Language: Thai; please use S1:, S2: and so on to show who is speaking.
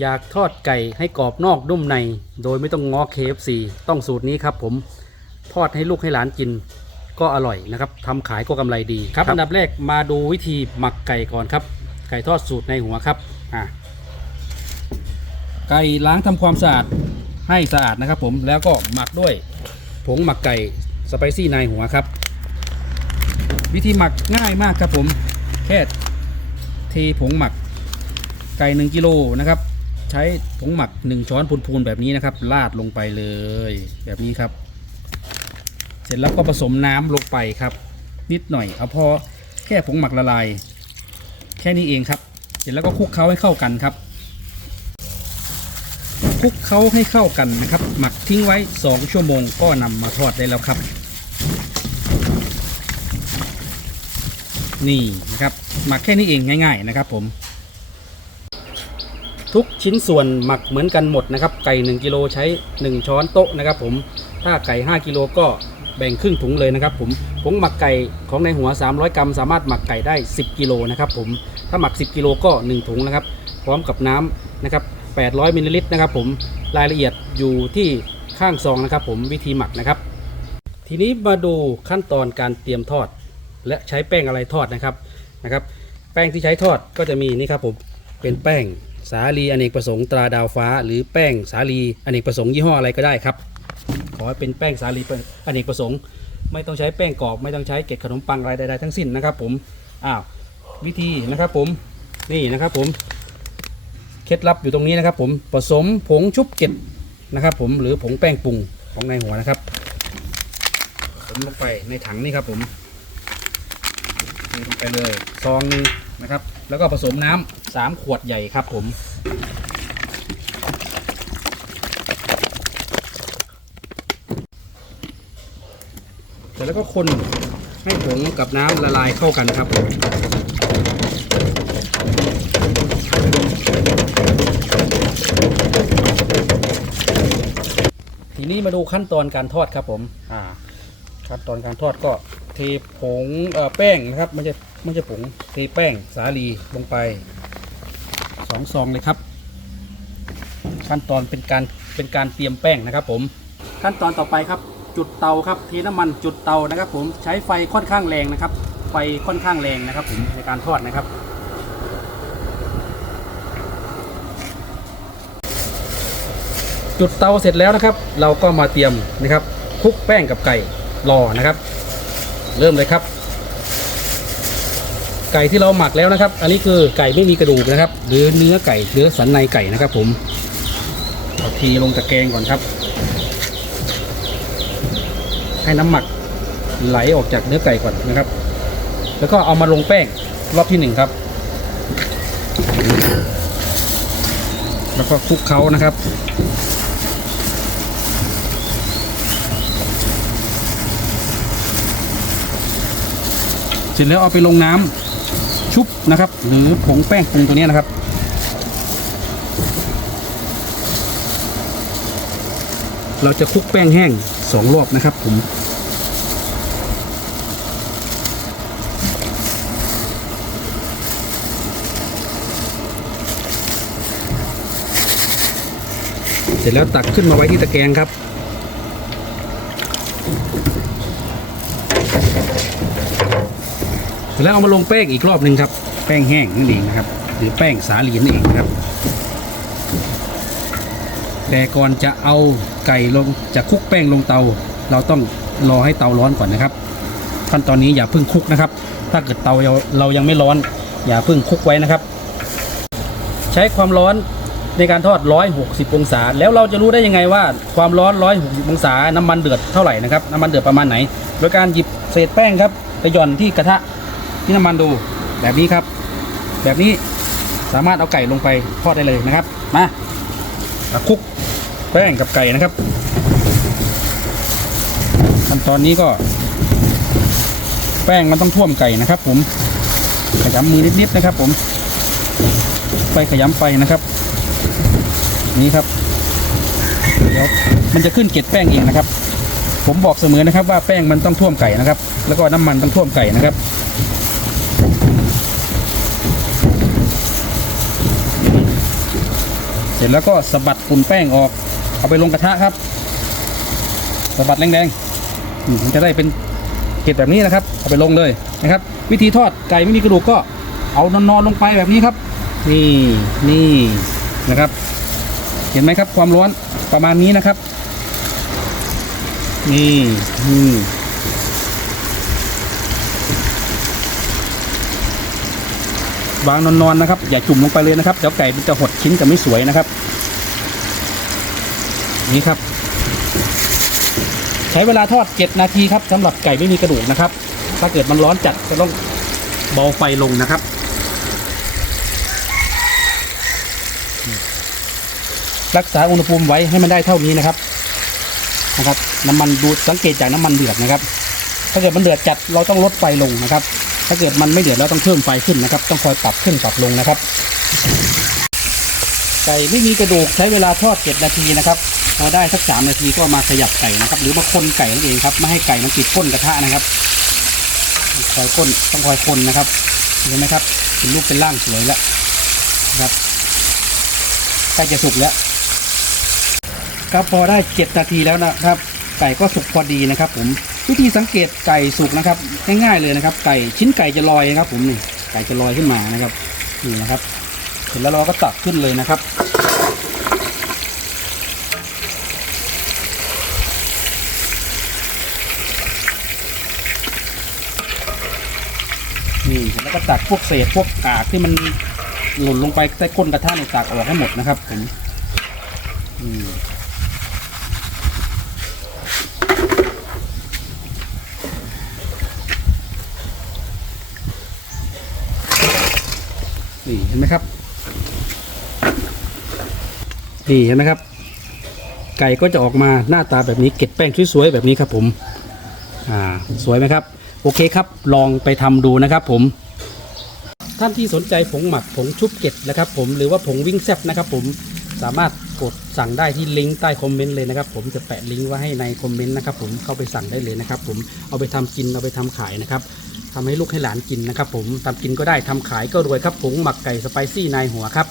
S1: อยากทอดไก่ให้กรอบนอกนุ่มใน โดยไม่ต้องง้อ KFC ต้องสูตรนี้ครับผมทอดให้ลูกให้หลานกินก็อร่อยนะครับทำขายก็กำไรดีครับอันดับแรกมาดูวิธีหมักไก่ก่อนครับ ไก่ทอดสูตรในหัวครับอะไก่ล้างทำความสะอาดให้สะอาดนะครับ ผมแล้วก็หมักด้วย ผงหมักไก่สไปซี่ในหัวครับ วิธีหมักง่ายมากครับผมแค่เทผงหมักไก่1กิโลนะครับ ใช้ผงหมัก 1 ช้อนพูนๆแบบนี้นะครับราดลงไปเลยแบบนี้ครับ เสร็จแล้วก็ผสมน้ำลงไปครับ นิดหน่อยเอาพอแค่ผงหมักละลาย แค่นี้เองครับ เสร็จแล้วก็คลุกเคล้าให้เข้ากันครับคลุกเคล้าให้เข้ากันนะครับ หมักทิ้งไว้ 2 ชั่วโมงก็นำมาทอดได้แล้วครับ นี่นะครับหมักแค่นี้เองง่าย ๆ นะครับผม ทุกชิ้นส่วนหมักเหมือนกันหมดนะครับ ไก่ 1กิโลใช้ 1 ช้อนโต๊ะนะครับ ผมถ้าไก่ 5กิโลก็แบ่งครึ่งถุงเลยนะครับ ผมผงหมักไก่ของในหัว 300 กรัม สามารถหมักไก่ได้ 10กิโลนะครับผมถ้าหมัก 10กิโลก็ 1 ถุงนะครับ พร้อมกับน้ำนะครับ800มิลลิลิตรนะครับ ผมรายละเอียดอยู่ที่ข้างซองนะครับ ผมวิธีหมักนะครับ ทีนี้มาดูขั้นตอนการเตรียมทอด และใช้แป้งอะไรทอดนะครับนะครับ แป้งที่ใช้ทอดก็จะมีนี่ครับผมเป็นแป้ง สาลีอเนกประสงค์ตราดาวฟ้า หรือแป้งสาลีอเนกประสงค์ยี่ห้ออะไรก็ได้ครับ ขอให้เป็นแป้งสาลีอเนกประสงค์ ไม่ต้องใช้แป้งกรอบไม่ต้องใช้เกล็ดขนมปังอะไรใดๆทั้งสิ้นนะครับ ผมอ้าววิธีนะครับผมนี่นะครับผมเคล็ดลับอยู่ตรงนี้นะครับ ผมผสมผงชุบเกล็ดนะครับ ผมหรือผงแป้งปรุงของในหัวนะครับผสมลงไปในถังนี่ครับผมเทลงไปเลยซองนึง นะครับ แล้วก็ผสมน้ำสามขวดใหญ่ครับผมเสร็จแล้วก็คนให้ผงกับน้ำละลายเข้ากันครับผมทีนี้มาดูขั้นตอนการทอดครับผม อ่า ขั้นตอนการทอดก็เทผงเอ่อแป้งนะครับไม่ใช่ ไม่ใช่ผงเทแป้งสาลีลงไปสองซองเลยครับ ขั้นตอนเป็นการเป็นการเตรียมแป้งนะครับ ผม ขั้นตอนต่อไปครับ จุดเตาครับเทน้ำมันจุดเตานะครับ ผมใช้ไฟค่อนข้างแรงนะครับ ไฟค่อนข้างแรงนะครับ ผมในการทอดนะครับจุดเตาเสร็จแล้วนะครับ เราก็มาเตรียมนะครับคลุกแป้งกับไก่รอนะครับ เริ่มเลยครับ ไก่ที่เราหมักแล้วนะครับ อันนี้คือไก่ไม่มีกระดูกนะครับ หรือเนื้อไก่เนื้อสันในไก่นะครับ ผมเอาทีลงตะแกรงก่อนครับ ให้น้ำหมักไหลออกจากเนื้อไก่ก่อนนะครับ แล้วก็เอามาลงแป้งรอบที่หนึ่งครับ แล้วก็คลุกเคล้านะครับเสร็จแล้วเอาไปลงน้ำ ชุบนะครับ หรือผงแป้งปรุงตัวนี้นะครับ เราจะคลุกแป้งแห้งสองรอบนะครับผมเสร็จแล้วตักขึ้นมาไว้ที่ตะแกรงครับ เสร็จ แล้วเอามาลงแป้งอีกรอบหนึ่งครับ แป้งแห้งนั่นเองนะครับ หรือแป้งสาลีนั่นเองครับ แต่ก่อนจะเอาไก่ลงจะคลุกแป้งลงเตา เราต้องรอให้เตาร้อนก่อนนะครับ ขั้นตอนนี้อย่าเพิ่งคลุกนะครับ ถ้าเกิดเตาเราเรายังไม่ร้อน อย่าเพิ่งคลุกไว้นะครับ ใช้ความร้อนในการทอด 160 องศา แล้วเราจะรู้ได้ยังไงว่าความร้อน 160 องศา น้ำมันเดือดเท่าไหร่นะครับ น้ำมันเดือดประมาณไหน โดยการหยิบเศษแป้งครับไปหย่อนที่กระทะ ที่น้ำมันดูแบบนี้ครับ แบบนี้สามารถเอาไก่ลงไปทอดได้เลยนะครับมาาคุกแป้งกับไก่นะครับขั้นตอนนี้ก็ แป้งมันต้องท่วมไก่นะครับ ผมขยำมือนิดๆนะครับ ผม ไปขยำไปนะครับ นี่ครับเดี๋ยวมันจะขึ้นเกล็ดแป้งเองนะครับ ผมบอกเสมอนะครับว่าแป้งมันต้องท่วมไก่นะครับ แล้วก็น้ำมันต้องท่วมไก่นะครับ เสร็จแล้วก็สะบัดฝุ่นแป้งออก เอาไปลงกระทะครับสะบัดแรงๆอืมมันจะได้เป็นเกล็ดแบบนี้นะครับ เอาไปลงเลยนะครับ วิธีทอดไก่ไม่มีกระดูกก็เอานอนๆลงไปแบบนี้ครับ นี่นี่นะครับ เห็นไหมครับความร้อนประมาณนี้นะครับ นี่อื วางนอนๆนะครับอย่าจุ่มลงไปเลยนะครับเดี๋ยวไก่มันจะหดชิ้นจะไม่สวยนะครับ นี่ครับ ใช้เวลาทอด 7 นาทีครับสำหรับไก่ไม่มีกระดูกนะครับ ถ้าเกิดมันร้อนจัดก็ต้องเบาไฟลงนะครับรักษาอุณหภูมิไว้ให้มันได้เท่านี้นะครับนะครับ น้ำมันดูสังเกตจากน้ำมันเดือดนะครับ ถ้าเกิดมันเดือดจัดเราต้องลดไฟลงนะครับ ถ้าเกิดมันไม่เดือดเราต้องเพิ่มไฟขึ้นนะครับ ต้องคอยปรับขึ้นปรับลงนะครับไก่ไม่มีกระดูกใช้เวลาทอด 7 นาทีนะครับพอได้สักสามนาทีก็มาขยับไก่นะครับ หรือมาคนไก่นั่นเองครับไม่ให้ไก่มันติดก้นกระทะนะครับคอยก้นต้องคอยคนนะครับเห็นไหมครับเป็นรูปเป็นร่างสวยแล้วนะครับใกล้จะสุกแล้วครับพอได้ 7 นาทีแล้วนะครับ ไก่ก็สุกพอดีนะครับ ผม วิธีสังเกตไก่สุกนะครับง่ายๆเลยนะครับ ไก่ชิ้นไก่จะลอยนะครับ ผมนี่ไก่จะลอยขึ้นมานะครับนี่นะครับเสร็จแล้วเราก็ตักขึ้นเลยนะครับนี่เสร็จแล้วก็ตักพวกเศษพวกกากที่มันหล่นลงไปใต้ก้นกระทะเนี่ยตักออกให้หมดนะครับผมอืม นี่เห็นไหมครับนี่เห็นไหมครับ ไก่ก็จะออกมาหน้าตาแบบนี้เกล็ดแป้งสวยๆแบบนี้ครับผมอ่าสวยไหมครับ โอเคครับ ลองไปทำดูนะครับผมท่านที่สนใจผงหมักผงชุบเกล็ดนะครับผมหรือว่าผงวิ่งแซบนะครับผมสามารถกดสั่งได้ที่ลิงก์ใต้คอมเมนต์เลยนะครับผมจะแปะลิงก์ไว้ให้ในคอมเมนต์นะครับผมเข้าไปสั่งได้เลยนะครับผมเอาไปทำกินเอาไปทำขายนะครับ ทำให้ลูกให้หลานกินนะครับผมทำกินก็ได้ทำขายก็รวยครับผงหมักไก่สไปซี่นายหัวครับ